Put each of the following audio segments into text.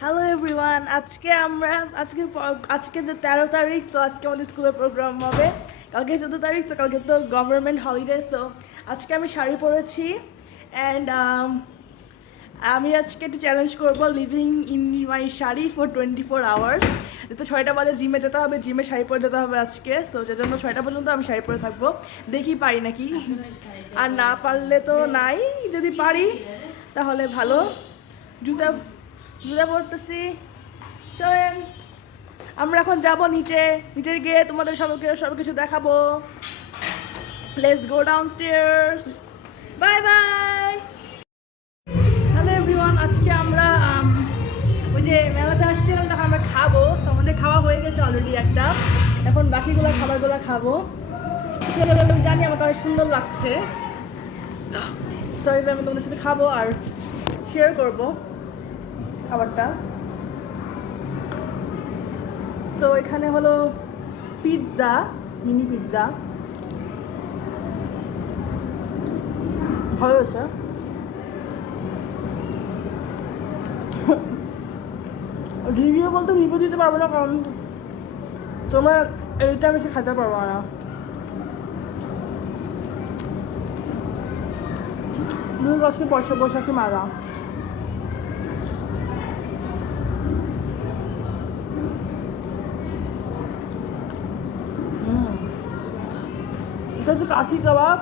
Hello everyone, আজকে যে 13 তারিখ, সো আজকে আমাদের স্কুলের প্রোগ্রাম হবে। কালকে 14 তারিখ, তো কালকে তো গভর্নমেন্ট হলিডে। সো আজকে আমি শাড়ি পরেছি অ্যান্ড আমি আজকে একটু চ্যালেঞ্জ করবো লিভিং ইন মাই শাড়ি ফর 24 আওয়ার্স। তো 6টা বাজে জিমে যেতে হবে, জিমে শাড়ি পরে যেতে হবে আজকে। সো যে জন্য 6টা পর্যন্ত আমি শাড়ি পরে থাকবো, দেখি পারি নাকি। আর না পারলে তো নাই, যদি পারি তাহলে ভালো। জুতা পরতেছি, চলেন আমরা এখন যাব নিচে গিয়ে তোমাদের সব কিছু দেখাবো। লেটস গো ডাউনস্টেয়ার্স, বাই বাই। হ্যালো এভরিওয়ান, আজকে আমরা ওই যে মেলাতে আসছিলাম, তখন আমরা খাবো। আমাদের খাওয়া হয়ে গেছে অলরেডি একটা, এখন বাকিগুলো খাবারগুলো খাবো। আমি জানি আমাকে অনেক সুন্দর লাগছে, সরি আমি তোমাদের সাথে খাবো আর শেয়ার করবো খাবারটা। তো এখানে হলো পিৎজা, মিনি পিৎজা, ভালো আছে। রিভিউ বলতে রিভিউ দিতে পারবো না, কারণ তোমরা এইটা বেশি খেতে পারবো না। আজকে বৈশাখী মেলা, এটা হচ্ছে কাঠি কাবাব।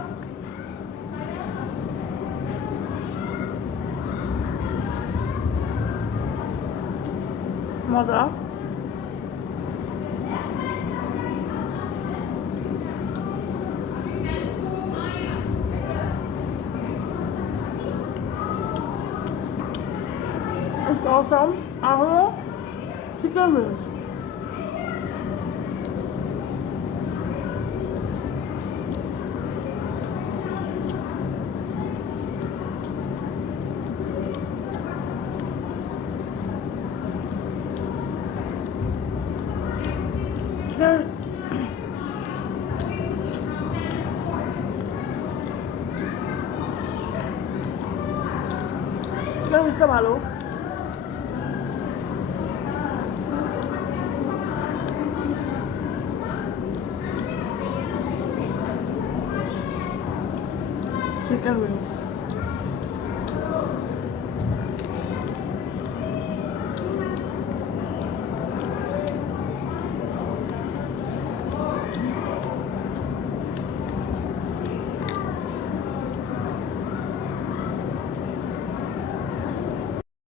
মজা। It's awesome. আর হলো চিকেন উইংস। চিকেন উইংসটা ভালো। Chicken wings.